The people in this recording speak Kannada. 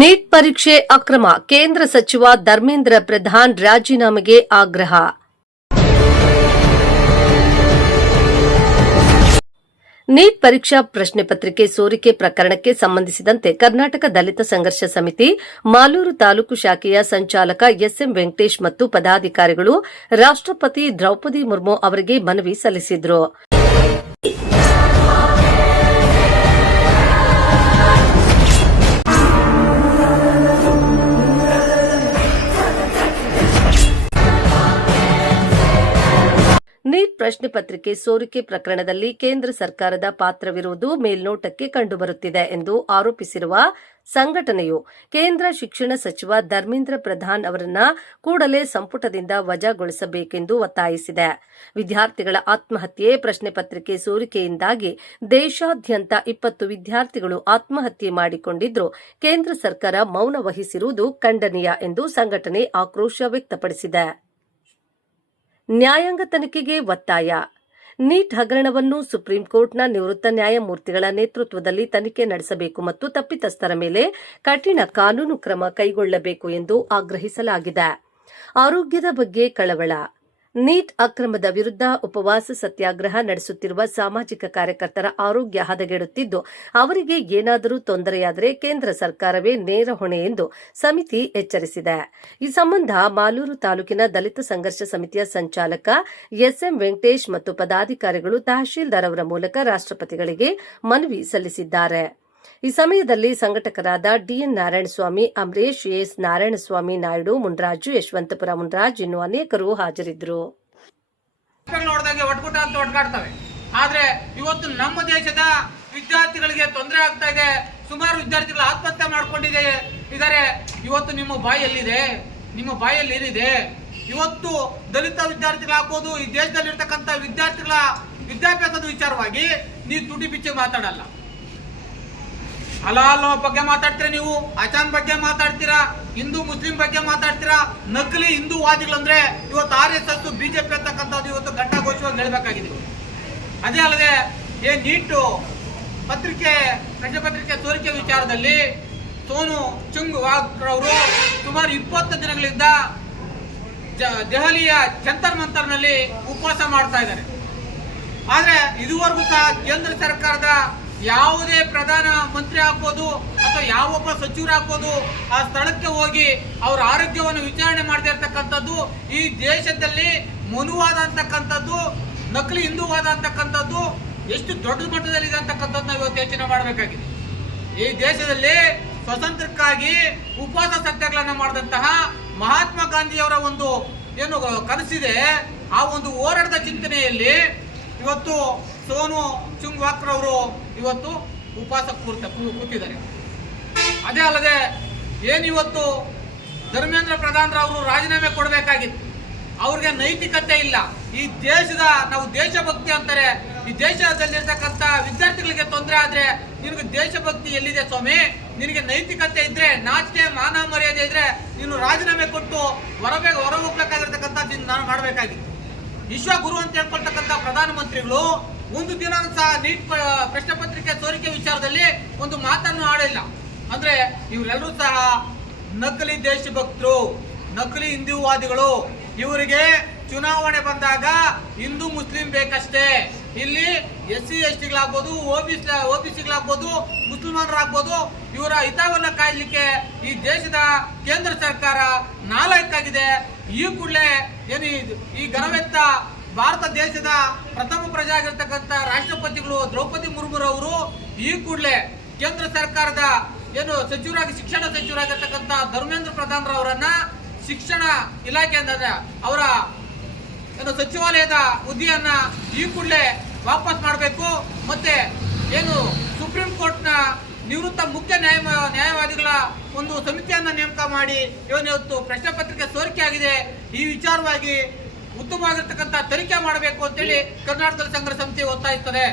ನೀಟ್ ಪರೀಕ್ಷೆ ಅಕ್ರಮ, ಕೇಂದ್ರ ಸಚಿವ ಧರ್ಮೇಂದ್ರ ಪ್ರಧಾನ್ ರಾಜೀನಾಮೆಗೆ ಆಗ್ರಹ. ನೀಟ್ ಪರೀಕ್ಷಾ ಪ್ರಶ್ನೆ ಪತ್ರಿಕೆ ಸೋರಿಕೆ ಪ್ರಕರಣಕ್ಕೆ ಸಂಬಂಧಿಸಿದಂತೆ ಕರ್ನಾಟಕ ದಲಿತ ಸಂಘರ್ಷ ಸಮಿತಿ ಮಾಲೂರು ತಾಲೂಕು ಶಾಖೆಯ ಸಂಚಾಲಕ ಎಸ್ಎಂ ವೆಂಕಟೇಶ್ ಮತ್ತು ಪದಾಧಿಕಾರಿಗಳು ರಾಷ್ಟ್ರಪತಿ ದ್ರೌಪದಿ ಮುರ್ಮು ಅವರಿಗೆ ಮನವಿ ಸಲ್ಲಿಸಿದರು. ನೀಟ್ ಪ್ರಶ್ನೆ ಪತ್ರಿಕೆ ಸೋರಿಕೆ ಪ್ರಕರಣದಲ್ಲಿ ಕೇಂದ್ರ ಸರ್ಕಾರದ ಪಾತ್ರವಿರುವುದು ಮೇಲ್ನೋಟಕ್ಕೆ ಕಂಡುಬರುತ್ತಿದೆ ಎಂದು ಆರೋಪಿಸಿರುವ ಸಂಘಟನೆಯು ಕೇಂದ್ರ ಶಿಕ್ಷಣ ಸಚಿವ ಧರ್ಮೇಂದ್ರ ಪ್ರಧಾನ್ ಅವರನ್ನ ಕೂಡಲೇ ಸಂಪುಟದಿಂದ ವಜಾಗೊಳಿಸಬೇಕೆಂದು ಒತ್ತಾಯಿಸಿದೆ. ವಿದ್ಯಾರ್ಥಿಗಳ ಆತ್ಮಹತ್ಯೆ, ಪ್ರಶ್ನೆ ಪತ್ರಿಕೆ ಸೋರಿಕೆಯಿಂದಾಗಿ ದೇಶಾದ್ಯಂತ 20 ವಿದ್ಯಾರ್ಥಿಗಳು ಆತ್ಮಹತ್ಯೆ ಮಾಡಿಕೊಂಡಿದ್ದು, ಕೇಂದ್ರ ಸರ್ಕಾರ ಮೌನ ವಹಿಸಿರುವುದು ಖಂಡನೀಯ ಎಂದು ಸಂಘಟನೆ ಆಕ್ರೋಶ ವ್ಯಕ್ತಪಡಿಸಿದೆ. ನ್ಯಾಯಾಂಗ ತನಿಖೆಗೆ ಒತ್ತಾಯ. ನೀಟ್ ಹಗರಣವನ್ನು ಸುಪ್ರೀಂ ಕೋರ್ಟ್ನ ನಿವೃತ್ತ ನ್ಯಾಯಮೂರ್ತಿಗಳ ನೇತೃತ್ವದಲ್ಲಿ ತನಿಖೆ ನಡೆಸಬೇಕು ಮತ್ತು ತಪ್ಪಿತಸ್ಥರ ಮೇಲೆ ಕಠಿಣ ಕಾನೂನು ಕ್ರಮ ಕೈಗೊಳ್ಳಬೇಕು ಎಂದು ಆಗ್ರಹಿಸಲಾಗಿದೆ. ಆರೋಗ್ಯದ ಬಗ್ಗೆ ಕಳವಳ. ನೀಟ್ ಅಕ್ರಮದ ವಿರುದ್ಧ ಉಪವಾಸ ಸತ್ಯಾಗ್ರಹ ನಡೆಸುತ್ತಿರುವ ಸಾಮಾಜಿಕ ಕಾರ್ಯಕರ್ತರ ಆರೋಗ್ಯ ಹದಗೆಡುತ್ತಿದ್ದು, ಅವರಿಗೆ ಏನಾದರೂ ತೊಂದರೆಯಾದರೆ ಕೇಂದ್ರ ಸರ್ಕಾರವೇ ನೇರ ಹೊಣೆ ಎಂದು ಸಮಿತಿ ಎಚ್ಚರಿಸಿದೆ. ಈ ಸಂಬಂಧ ಮಾಲೂರು ತಾಲೂಕಿನ ದಲಿತ ಸಂಘರ್ಷ ಸಮಿತಿಯ ಸಂಚಾಲಕ ಎಸ್ಎಂ ವೆಂಕಟೇಶ್ ಮತ್ತು ಪದಾಧಿಕಾರಿಗಳು ತಹಶೀಲ್ದಾರ್ ಅವರ ಮೂಲಕ ರಾಷ್ಟ್ರಪತಿಗಳಿಗೆ ಮನವಿ ಸಲ್ಲಿಸಿದ್ದಾರೆ. ಈ ಸಮಯದಲ್ಲಿ ಸಂಘಟಕರಾದ ಡಿಎನ್ ನಾರಾಯಣಸ್ವಾಮಿ, ಅಮರೇಶ್, ಎಸ್ ನಾರಾಯಣಸ್ವಾಮಿ ನಾಯ್ಡು, ಮುನ್ರಾಜು, ಯಶವಂತಪುರ ಮುನ್ರಾಜ್ ಇನ್ನು ಅನೇಕರು ಹಾಜರಿದ್ದರು. ಆದ್ರೆ ಇವತ್ತು ನಮ್ಮ ದೇಶದ ವಿದ್ಯಾರ್ಥಿಗಳಿಗೆ ತೊಂದರೆ ಆಗ್ತಾ ಇದೆ. ಸುಮಾರು ವಿದ್ಯಾರ್ಥಿಗಳು ಆತ್ಮಹತ್ಯೆ ಮಾಡ್ಕೊಂಡಿದ್ದಾರೆ. ಇವತ್ತು ನಿಮ್ಮ ಬಾಯಲ್ಲಿದೆ, ನಿಮ್ಮ ಬಾಯಲ್ಲಿ ಏನಿದೆ? ಇವತ್ತು ದಲಿತ ವಿದ್ಯಾರ್ಥಿಗಳಾಗ್ಬೋದು, ಈ ದೇಶದಲ್ಲಿರ್ತಕ್ಕಂಥ ವಿದ್ಯಾರ್ಥಿಗಳ ವಿದ್ಯಾಭ್ಯಾಸದ ವಿಚಾರವಾಗಿ ನೀವು ತುಟಿ ಬಿಚ್ಚಿ ಮಾತಾಡಲ್ಲ. ಹಲಾಲ್ ಬಗ್ಗೆ ಮಾತಾಡ್ತೀರಾ, ನೀವು ಅಚಾನ್ ಬಗ್ಗೆ ಮಾತಾಡ್ತೀರಾ, ಹಿಂದೂ ಮುಸ್ಲಿಂ ಬಗ್ಗೆ ಮಾತಾಡ್ತೀರಾ. ನಕಲಿ ಹಿಂದೂವಾದಿಗಳಂದ್ರೆ ಇವತ್ತು RSS ಬಿಜೆಪಿ ಅಂತಕ್ಕಂಥದ್ದು ಇವತ್ತು ಘಂಟಾಘೋಷವಾಗಿ ಹೇಳಬೇಕಾಗಿದೆ. ಅದೇ ಅಲ್ಲದೆ ನೀಟ್ ಪತ್ರಿಕೆ ಪ್ರಶ್ನೆ ಪತ್ರಿಕೆ ಸೋರಿಕೆ ವಿಚಾರದಲ್ಲಿ ಸೋನು ಚುಂಗ್ ವಾಕ್ ಅವರು ಸುಮಾರು 20 ದಿನಗಳಿಂದ ದೆಹಲಿಯ ಜಂತರ್ ಮಂತರ್ನಲ್ಲಿ ಉಪವಾಸ ಮಾಡ್ತಾ ಇದ್ದಾರೆ. ಆದ್ರೆ ಇದುವರೆಗೂ ಸಹ ಕೇಂದ್ರ ಸರ್ಕಾರದ ಯಾವುದೇ ಪ್ರಧಾನ ಮಂತ್ರಿ ಆಗ್ಬೋದು ಅಥವಾ ಯಾವೊಬ್ಬ ಸಚಿವರಾಗ್ಬೋದು ಆ ಸ್ಥಳಕ್ಕೆ ಹೋಗಿ ಅವರ ಆರೋಗ್ಯವನ್ನು ವಿಚಾರಣೆ ಮಾಡದೇ ಇರ್ತಕ್ಕಂಥದ್ದು, ಈ ದೇಶದಲ್ಲಿ ಮನುವಾದ ಅಂತಕ್ಕಂಥದ್ದು, ನಕಲಿ ಹಿಂದೂವಾದ ಅಂತಕ್ಕಂಥದ್ದು ಎಷ್ಟು ದೊಡ್ಡ ಮಟ್ಟದಲ್ಲಿ ಇದೆ ಅಂತಕ್ಕಂಥದ್ದು ನಾವು ಇವತ್ತು ಯೋಚನೆ ಮಾಡಬೇಕಾಗಿದೆ. ಈ ದೇಶದಲ್ಲಿ ಸ್ವಾತಂತ್ರ್ಯಕ್ಕಾಗಿ ಉಪವಾಸ ಸತ್ಯಾಗ್ರಹ ಮಾಡಿದಂತಹ ಮಹಾತ್ಮ ಗಾಂಧಿಯವರ ಒಂದು ಏನು ಕನಸಿದೆ, ಆ ಒಂದು ಹೋರಾಟದ ಚಿಂತನೆಯಲ್ಲಿ ಇವತ್ತು ಸೋನು ಚುಂಗ್ ವಾಕ್ ಅವರು ಇವತ್ತು ಉಪವಾಸ ಕೂತಿದ್ದಾರೆ. ಅದೇ ಅಲ್ಲದೆ ಏನಿವತ್ತು ಧರ್ಮೇಂದ್ರ ಪ್ರಧಾನ್ ಅವರು ರಾಜೀನಾಮೆ ಕೊಡಬೇಕಾಗಿತ್ತು. ಅವ್ರಿಗೆ ನೈತಿಕತೆ ಇಲ್ಲ. ಈ ದೇಶದ ನಾವು ದೇಶಭಕ್ತಿ ಅಂತಾರೆ. ಈ ದೇಶದಲ್ಲಿರ್ತಕ್ಕಂಥ ವಿದ್ಯಾರ್ಥಿಗಳಿಗೆ ತೊಂದರೆ ಆದ್ರೆ ನಿನಗೆ ದೇಶಭಕ್ತಿ ಎಲ್ಲಿದೆ ಸ್ವಾಮಿ? ನಿನಗೆ ನೈತಿಕತೆ ಇದ್ರೆ, ನಾಚಿಕೆ ಮಾನ ಮರ್ಯಾದೆ ಇದ್ರೆ ನೀನು ರಾಜೀನಾಮೆ ಕೊಟ್ಟು ಹೊರ ಹೋಗ್ಬೇಕಾಗಿರ್ತಕ್ಕಂಥ ನಾನು ಮಾಡಬೇಕಾಗಿತ್ತು. ವಿಶ್ವಗುರು ಅಂತ ಹೇಳ್ಕೊಳ್ತಕ್ಕಂಥ ಪ್ರಧಾನಮಂತ್ರಿಗಳು ಒಂದು ದಿನ ಸಹ ನೀಟ್ ಪ್ರಶ್ನೆ ಪತ್ರಿಕೆ ಸೋರಿಕೆ ವಿಚಾರದಲ್ಲಿ ಒಂದು ಮಾತನ್ನು ಆಡಿಲ್ಲ. ಅಂದ್ರೆ ಇವರೆಲ್ಲರೂ ಸಹ ನಕಲಿ ದೇಶಭಕ್ತರು, ನಕಲಿ ಹಿಂದೂವಾದಿಗಳು. ಇವರಿಗೆ ಚುನಾವಣೆ ಬಂದಾಗ ಹಿಂದೂ ಮುಸ್ಲಿಂ ಬೇಕಷ್ಟೇ. ಇಲ್ಲಿ SC STಗಳಾಗ್ಬೋದು, OBCಗಳಾಗ್ಬೋದು, ಮುಸಲ್ಮಾನರಾಗ್ಬೋದು, ಇವರ ಹಿತವನ್ನ ಕಾಯ್ಲಿಕ್ಕೆ ಈ ದೇಶದ ಕೇಂದ್ರ ಸರ್ಕಾರ ನಾಲಾಯಕ್ಕಾಗಿದೆ. ಈ ಕೂಡಲೇ ಏನು ಈ ಘನವೆತ್ತ ಭಾರತ ದೇಶದ ಪ್ರಥಮ ಪ್ರಜೆ ಆಗಿರ್ತಕ್ಕಂಥ ರಾಷ್ಟ್ರಪತಿಗಳು ದ್ರೌಪದಿ ಮುರ್ಮು ಅವರು ಈ ಕೂಡಲೇ ಕೇಂದ್ರ ಸರ್ಕಾರದ ಏನು ಸಚಿವರಾಗಿ ಶಿಕ್ಷಣ ಸಚಿವರಾಗಿರ್ತಕ್ಕಂಥ ಧರ್ಮೇಂದ್ರ ಪ್ರಧಾನ್ ಅವರನ್ನ ಶಿಕ್ಷಣ ಇಲಾಖೆಯಿಂದ ಅವರ ಏನು ಸಚಿವಾಲಯದ ಹುದ್ದೆಯನ್ನ ಈ ಕೂಡಲೇ ವಾಪಸ್ ಮಾಡಬೇಕು. ಮತ್ತೆ ಏನು ಸುಪ್ರೀಂ ಕೋರ್ಟ್ನ ನಿವೃತ್ತ ಮುಖ್ಯ ನ್ಯಾಯವಾದಿಗಳ ಒಂದು ಸಮಿತಿಯನ್ನ ನೇಮಕ ಮಾಡಿ ಇವತ್ತು ಪ್ರಶ್ನೆ ಪತ್ರಿಕೆ ಸೋರಿಕೆ ಆಗಿದೆ, ಈ ವಿಚಾರವಾಗಿ ಉತ್ತಮವಾಗಿರ್ತಕ್ಕಂಥ ತನಿಖೆ ಮಾಡಬೇಕು ಅಂತೇಳಿ ಕರ್ನಾಟಕದ ಸಂಘರ್ಷ ಸಮಿತಿ ಒತ್ತಾಯಿಸುತ್ತದೆ.